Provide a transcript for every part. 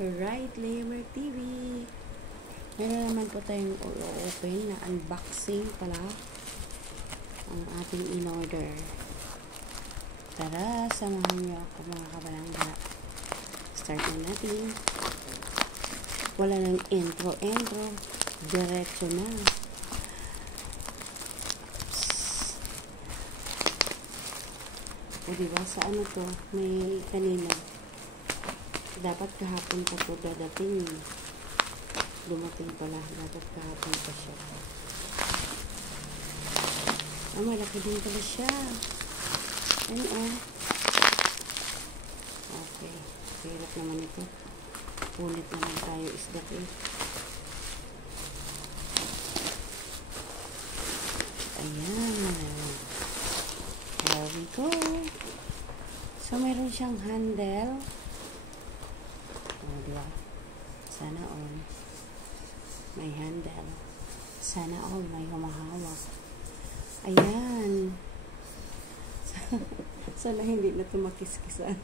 Right, Lamer TV. Meron naman po tayong open na unboxing pala ang ating in-order. Tara, samahan niyo ako mga kabalangga. Start na natin. Wala nang intro. Diretso na. O diba, sa ano to? May kanina. Dapat kahapon pa po dadating. Dumating pala. Dapat kahapon pa siya. Malaki din pala siya. Ano Okay. Hirap naman ito. Punit naman tayo isda eh. Ayan. There we go. So, meron siyang handle. Diba? Sana all. May handle. Sana all may humahawak. Ayan. Sana hindi na tumakis-kisan.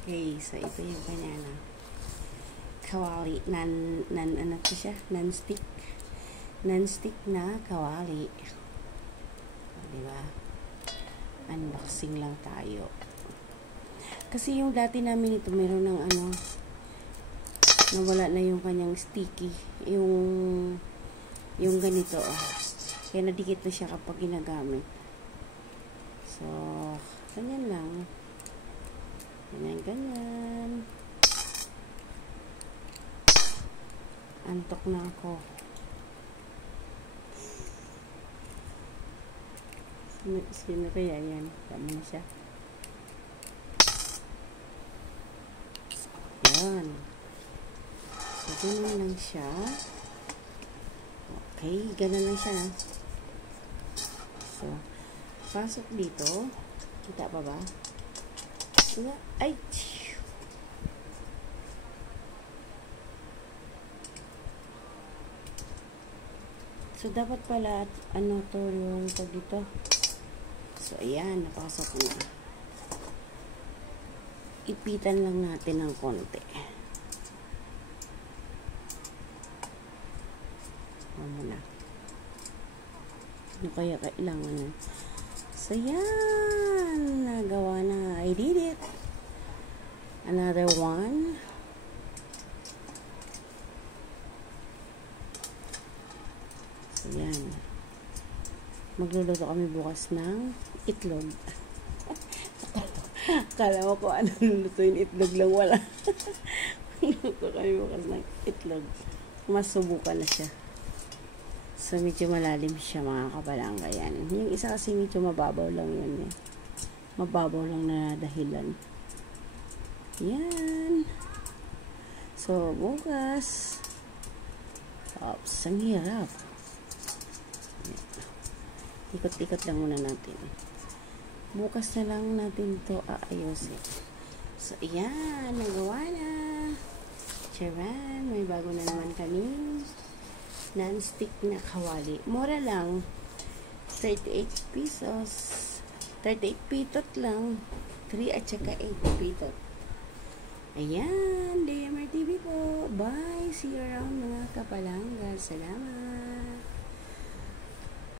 Okay, so ito yung kanya na kawali. Ano to siya? Non-stick. Non-stick na kawali. Diba? Unboxing lang tayo. Kasi yung dati namin ito, meron ng nawala na yung kanyang sticky. Yung ganito, Kaya nadikit na siya kapag ginagamit. So, ganyan lang. Ganyan. Antok na ako. Sino kaya yan? Tama na siya. Yan. So, ganun lang siya. Okay, ganun lang siya. So, pasok dito. Kita pa ba? Ay! So, dapat pala, to yung pag dito. So, ayan, napasok na. Ipitan lang natin ng konti. Muna. Ano kaya kailangan? So, yan. Nagawa na. I did it. Another one. So, yan. Magluluto kami bukas ng itlog. Kala mo kung ano lulutuin, itlog lang wala. Luto kami bukas ng itlog. Masubukan na siya. So, medyo malalim siya mga kabalangga yan. Yung isa kasi medyo mababaw lang yun eh. Mababaw lang na dahilan. Yan. So, bukas. Ops, ang hirap. Ikot-ikot lang muna natin. Bukas na lang natin to aayusin. So, ayan. Nagawa na. Charan. May bago na naman kami. Non-stick na kawali. Mura lang. 38 pesos. 38 pitot lang. 3 at saka 8 pitot. Ayan. DMR TV po. Bye. See you around mga kapalangga. Salamat.